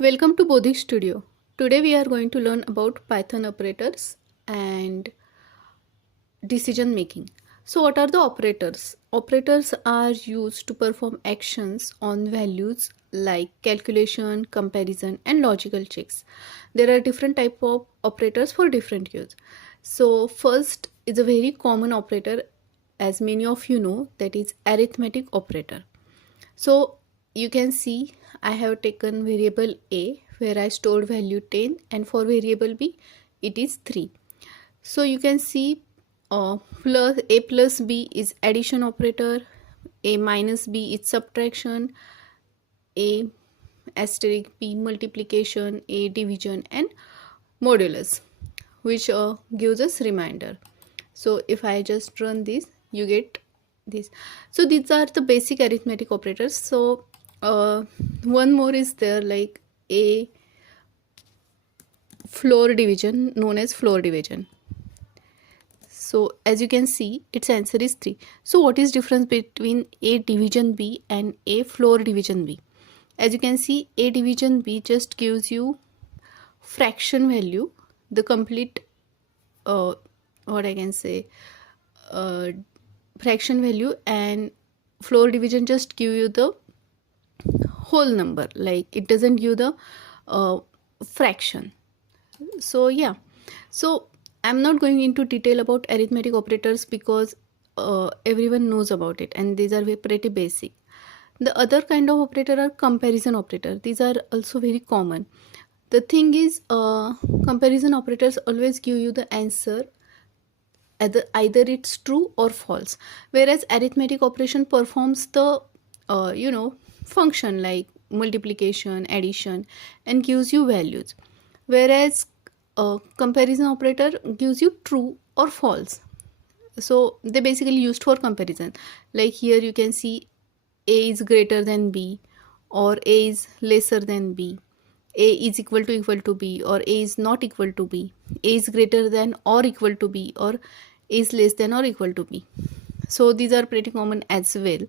Welcome to Bodhi Studio. Today we are going to learn about Python operators and decision making. So what are the operators? Operators are used to perform actions on values like calculation, comparison and logical checks. There are different type of operators for different use. So first is a very common operator, as many of you know, that is arithmetic operator. So you can see I have taken variable a where I stored value 10, and for variable b it is 3. So you can see plus a plus b is addition operator, a minus b is subtraction, a asterisk b multiplication, a division and modulus, which gives us remainder. So if I just run this, you get this. So these are the basic arithmetic operators. So one more is there, like a floor division, known as floor division. So as you can see, its answer is 3. So what is difference between a division b and a floor division b? As you can see, a division b just gives you fraction value, the complete what I can say fraction value, and floor division just give you the whole number, like it doesn't give the fraction. So yeah, so I'm not going into detail about arithmetic operators because everyone knows about it and these are pretty basic. The other kind of operator are comparison operator. These are also very common. The thing is, comparison operators always give you the answer either it's true or false, whereas arithmetic operation performs the function like multiplication, addition and gives you values, whereas comparison operator gives you true or false. So they basically used for comparison. Like here you can see a is greater than b, or a is lesser than b, a is equal to b, or a is not equal to b, a is greater than or equal to b, or a is less than or equal to b. So these are pretty common as well.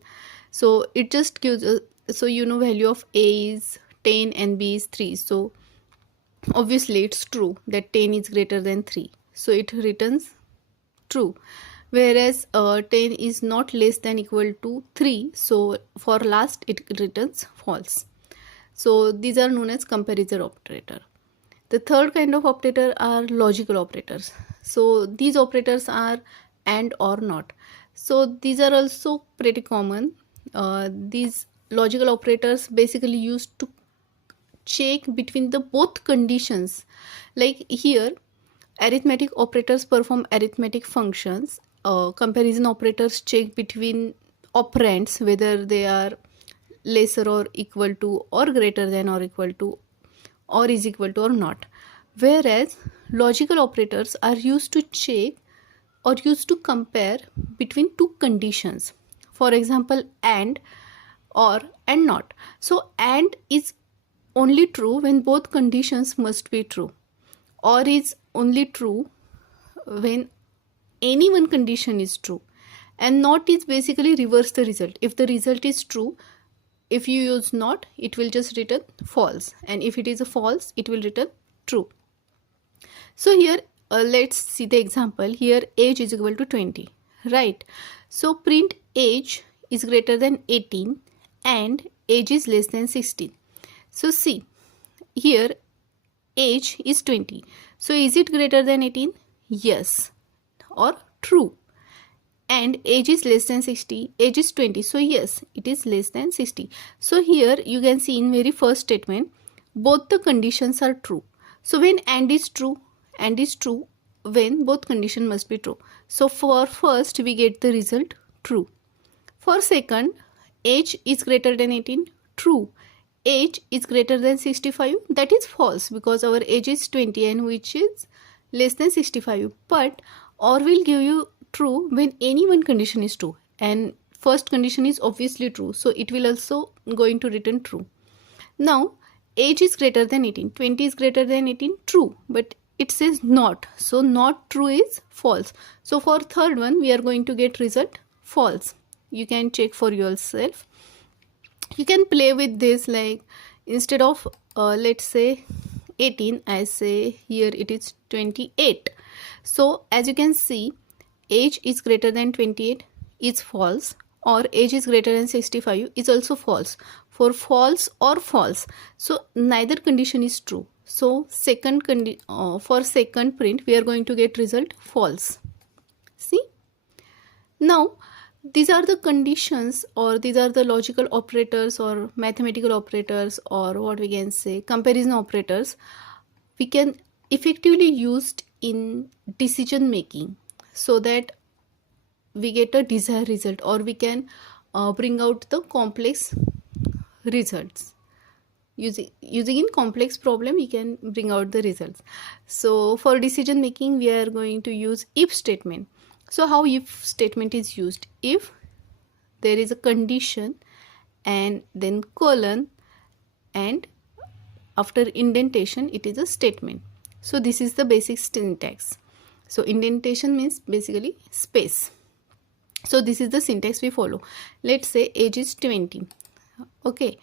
So it just gives so value of a is 10 and b is 3. So obviously it's true that 10 is greater than 3, so it returns true, whereas 10 is not less than equal to 3, so for last it returns false. So these are known as comparison operator. The third kind of operator are logical operators. So these operators are and or not. So these are also pretty common. These logical operators basically used to check between the both conditions. Like here, arithmetic operators perform arithmetic functions. Comparison operators check between operands, whether they are lesser or equal to, or greater than or equal to, or is equal to or not. Whereas logical operators are used to check or used to compare between two conditions. For example, and, or, and not. So and is only true when both conditions must be true, or is only true when any one condition is true, and not is basically reverse the result. If the result is true, if you use not, it will just return false, and if it is a false, it will return true. So here let's see the example. Here age is equal to 20, right? So print age is greater than 18 and age is less than 16. So see, here age is 20. So is it greater than 18? Yes, or true. And age is less than 60. Age is 20. So yes, it is less than 60. So here you can see in very first statement, both the conditions are true. So when and is true when both conditions must be true. So for first we get the result true. For second, age is greater than 18, true. Age is greater than 65, that is false because our age is 20 and which is less than 65. But or will give you true when any one condition is true, and first condition is obviously true, so it will also going to return true. Now age is greater than 18, 20 is greater than 18, true, but it says not, so not true is false. So for third one we are going to get result false. You can check for yourself. You can play with this, like instead of let's say 18, I say here it is 28. So as you can see, age is greater than 28 is false, or age is greater than 65 is also false. For false or false, so neither condition is true. So for second print we are going to get result false. See, now these are the conditions, or these are the logical operators or mathematical operators, or what we can say comparison operators we can effectively used in decision making, so that we get a desired result, or we can bring out the complex results. Using in complex problem we can bring out the results. So for decision making we are going to use if statement. So how if statement is used? If there is a condition and then colon, and after indentation it is a statement. So this is the basic syntax. So indentation means basically space. So this is the syntax we follow. Let's say age is 20. Okay,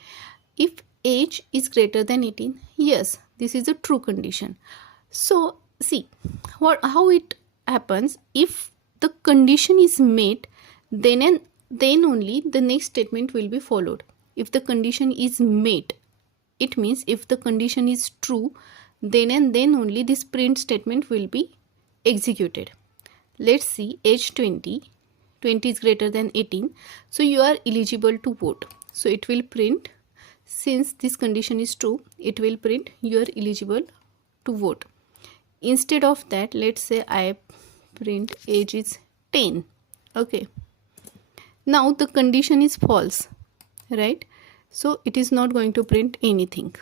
if age is greater than 18, yes, this is a true condition. So see how it happens. If the condition is met, then only the next statement will be followed. If the condition is met, it means if the condition is true, then only this print statement will be executed. Let's see, age 20 is greater than 18, so you are eligible to vote. So it will print, since this condition is true, it will print you are eligible to vote. Instead of that, let's say I print age is 10. Okay, now the condition is false, right? So it is not going to print anything,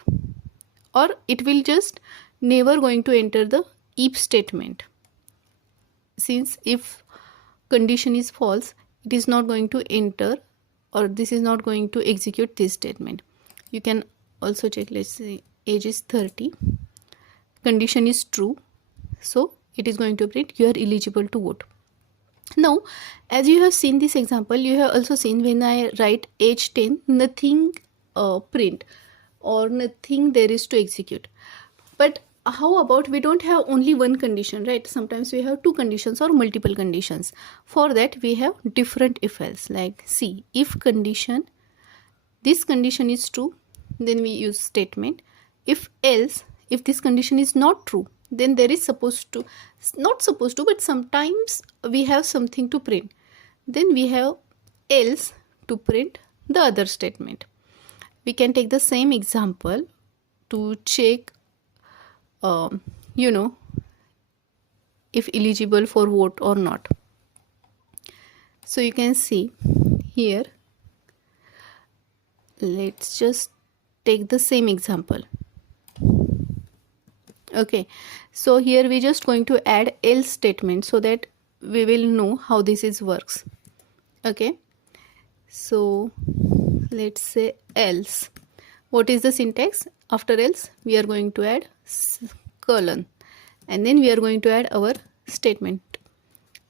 or it will just never going to enter the if statement. Since if condition is false, it is not going to enter, or this is not going to execute this statement. You can also check. Let's say age is 30, condition is true, so it is going to print you are eligible to vote. Now as you have seen this example, you have also seen when I write age 10, nothing print or nothing there is to execute. But how about we don't have only one condition, right? Sometimes we have two conditions or multiple conditions. For that we have different if else. Like see, if condition, this condition is true, then we use statement. If else, if this condition is not true, then there is not supposed to, but sometimes we have something to print. Then we have else to print the other statement. We can take the same example to check if eligible for vote or not. So you can see here, let's just take the same example. Okay, so here we just going to add else statement so that we will know how this is works. Okay, so let's say else. What is the syntax? After else we are going to add colon, and then we are going to add our statement.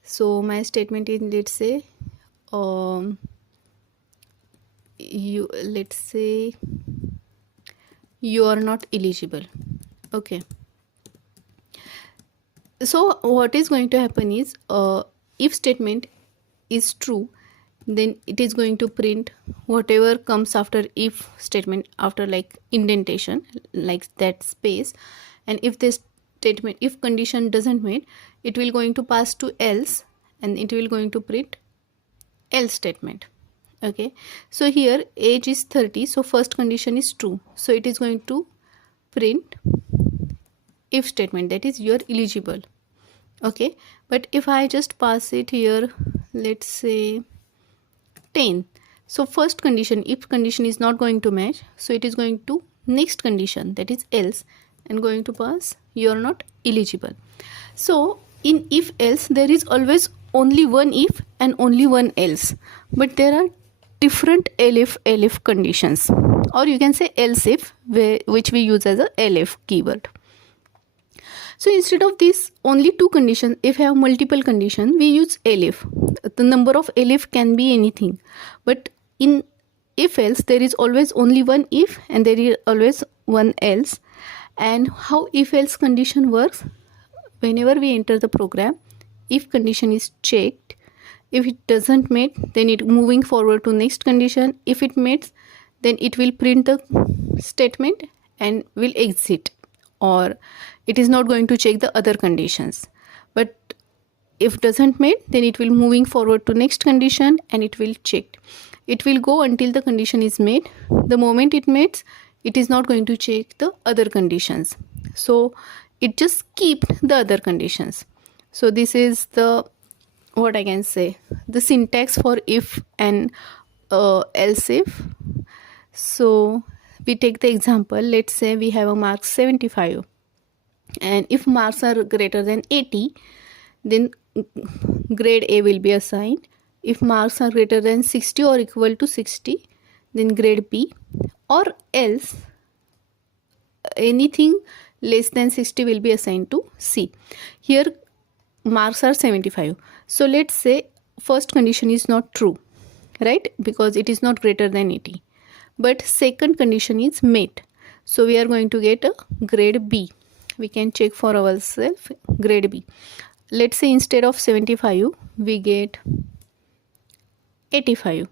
So my statement is, let's say let's say you are not eligible. Okay, so what is going to happen is if statement is true, then it is going to print whatever comes after if statement, after like indentation, like that space. And if this statement, if condition doesn't meet, it will going to pass to else, and it will going to print else statement. Okay, so here age is 30, so first condition is true, so it is going to print if statement, that is you are eligible. Okay, but if I just pass it here, let's say 10, so first condition, if condition is not going to match, so it is going to next condition, that is else, and going to pass you are not eligible. So in if else there is always only one if and only one else, but there are different elif conditions, or you can say else if, which we use as a elif keyword. So instead of this only two conditions, if we have multiple conditions, we use elif. The number of elif can be anything, but in if else, there is always only one if and there is always one else. And how if else condition works: whenever we enter the program, if condition is checked, if it doesn't meet, then it moving forward to next condition. If it meets, then it will print the statement and will exit, or it is not going to check the other conditions. But if doesn't meet, then it will moving forward to next condition and it will check. It will go until the condition is met. The moment it meets, it is not going to check the other conditions, so it just keep the other conditions. So this is the, what I can say, the syntax for if and else if. So we take the example. Let's say we have a mark 75, and if marks are greater than 80, then grade A will be assigned. If marks are greater than 60 or equal to 60, then grade B, or else anything less than 60 will be assigned to C. Here marks are 75, so let's say first condition is not true, right, because it is not greater than 80, but second condition is met, so we are going to get a grade B. We can check for ourselves grade B. Let's say instead of 75 we get 85.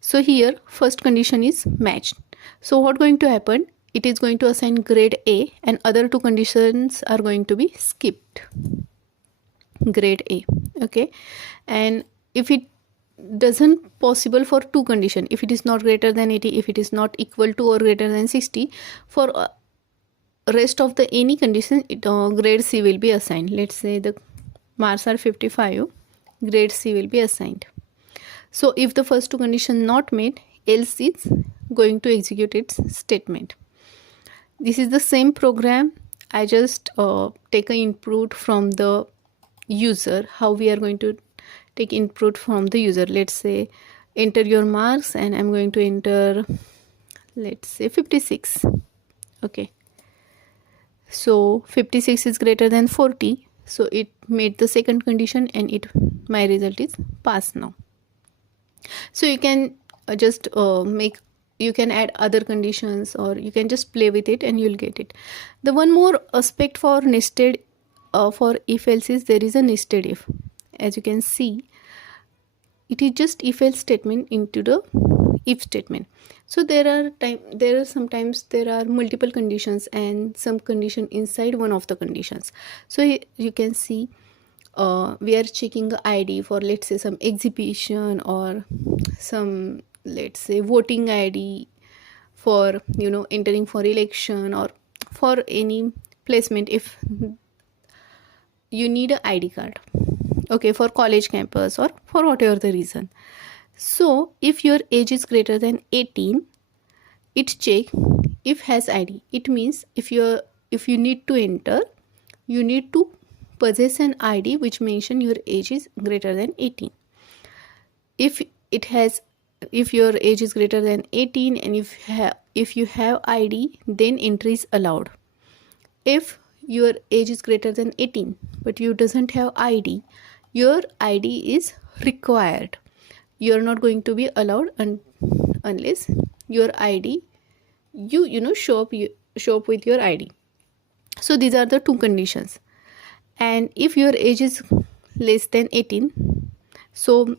So here first condition is matched. So what going to happen, it is going to assign grade A and other two conditions are going to be skipped, grade A. Okay, and if it doesn't possible for two condition, if it is not greater than 80, if it is not equal to or greater than 60, for rest of the any condition, grade C will be assigned. Let's say the marks are 55, grade C will be assigned. So if the first two condition not met, else is going to execute its statement. This is the same program. I just take an input from the user. How we are going to take input from the user? Let's say enter your marks, and I'm going to enter, let's say 56. Okay, so 56 is greater than 40, so it made the second condition and my result is pass now. So you can just you can add other conditions, or you can just play with it and you'll get it. The one more aspect for nested for if else is there is a nested if. As you can see, it is just if else statement into the if statement. So sometimes there are multiple conditions and some condition inside one of the conditions. So you can see we are checking the ID for, let's say, some exhibition or some, let's say, voting ID for, entering for election or for any placement. If you need an ID card, okay, for college campus or for whatever the reason. So if your age is greater than 18, it check if has ID. It means if you need to enter, you need to possess an ID which mention your age is greater than 18. If your age is greater than 18 and if you have ID, then entry is allowed. If your age is greater than 18 but you doesn't have ID, your ID is required. You are not going to be allowed unless your ID, show up with your ID. So these are the two conditions. And if your age is less than 18, so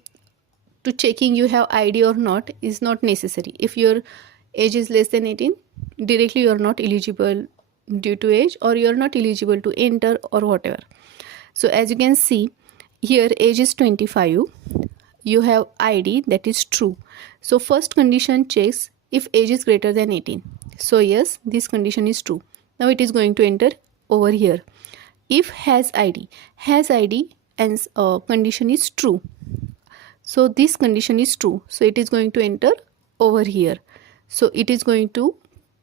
to checking you have ID or not is not necessary. If your age is less than 18, directly you are not eligible due to age, or you are not eligible to enter or whatever. So as you can see here, age is 25, you have ID, that is true. So first condition checks if age is greater than 18. So yes, this condition is true. Now it is going to enter over here. If has ID and condition is true, so this condition is true, so it is going to enter over here. So it is going to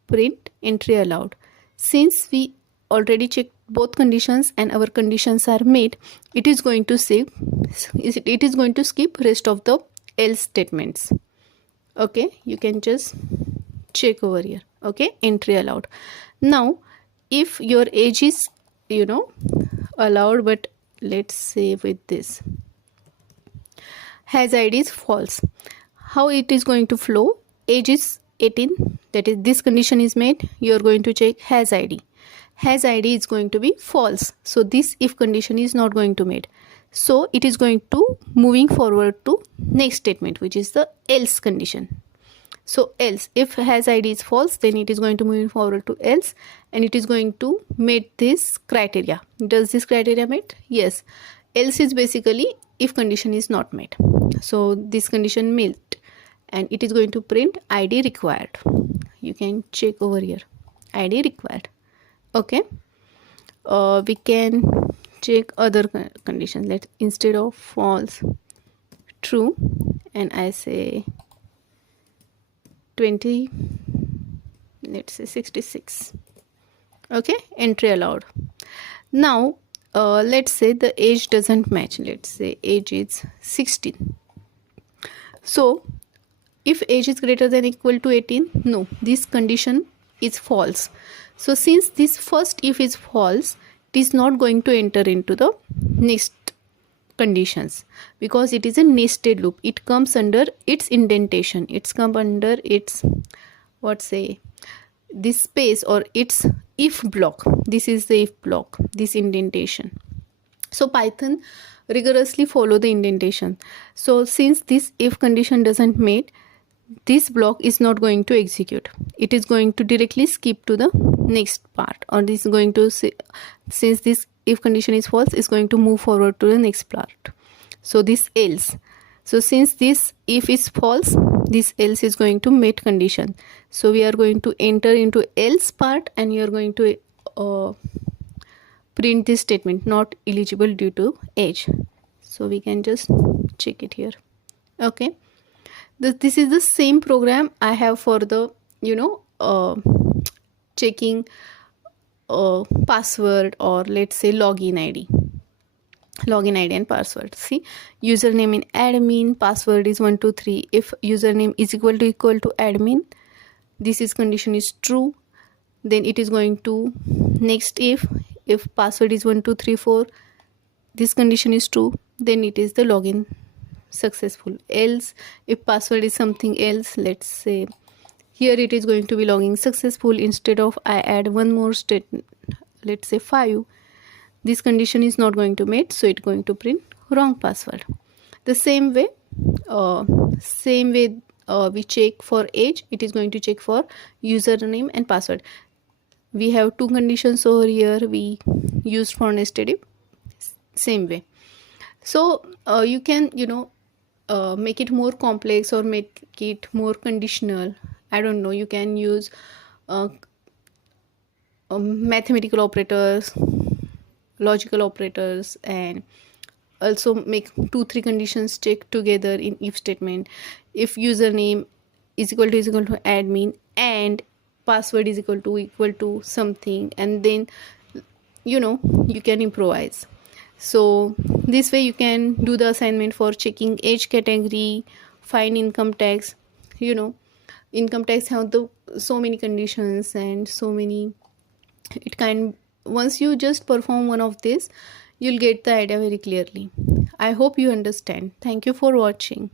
print entry allowed. Since we already checked both conditions and our conditions are met, it is going to skip rest of the else statements. Okay, you can just check over here. Okay, entry allowed. Now if your age is allowed, but let's say with this has ID is false, how it is going to flow? age is 18, that is this condition is met, you are going to check has id. Has id is going to be false, so this if condition is not going to meet, so it is going to moving forward to next statement, which is the else condition. So else, if has id is false, then it is going to move forward to else, and it is going to meet this criteria. Does this criteria meet? Yes. Else is basically if condition is not met, so this condition met, and it is going to print id required. You can check over here, id required. Okay. We can check other conditions. Let's, instead of false, true, and I say 20, let's say 66. Okay, entry allowed. Now let's say the age doesn't match. Let's say age is 16. So if age is greater than equal to 18, no, this condition is false. So since this first if is false, it is not going to enter into the next conditions, because it is a nested loop. It comes under its indentation, it's come under its, what say, this space or its if block. This is the if block, this indentation. So Python rigorously follow the indentation. So since this if condition doesn't meet, this block is not going to execute. It is going to directly skip to the next part, or this is going to, since this if condition is false, is going to move forward to the next part. So this else, so since this if is false, this else is going to meet condition. So we are going to enter into else part, and you are going to print this statement, not eligible due to age. So we can just check it here. Okay, this is the same program I have for the checking password, or let's say login id and password. See, username in admin, password is 123. If username is equal to admin, this is condition is true, then it is going to next if password is 1234, this condition is true, then it is the login successful. Else, if password is something else, let's say here it is going to be logging successful. Instead of I add one more statement, let's say 5, this condition is not going to meet, so it's going to print wrong password. The same way we check for age, it is going to check for username and password. We have two conditions over here we used for nested if, same way. So you can make it more complex or make it more conditional. I don't know, you can use mathematical operators, logical operators, and also make 2-3 conditions check together in if statement. If username is equal to admin and password is equal to something, and then you can improvise. So this way you can do the assignment for checking age category, find income tax. Income tax have so many conditions and so many, once you just perform one of this, you'll get the idea very clearly. I hope you understand. Thank you for watching.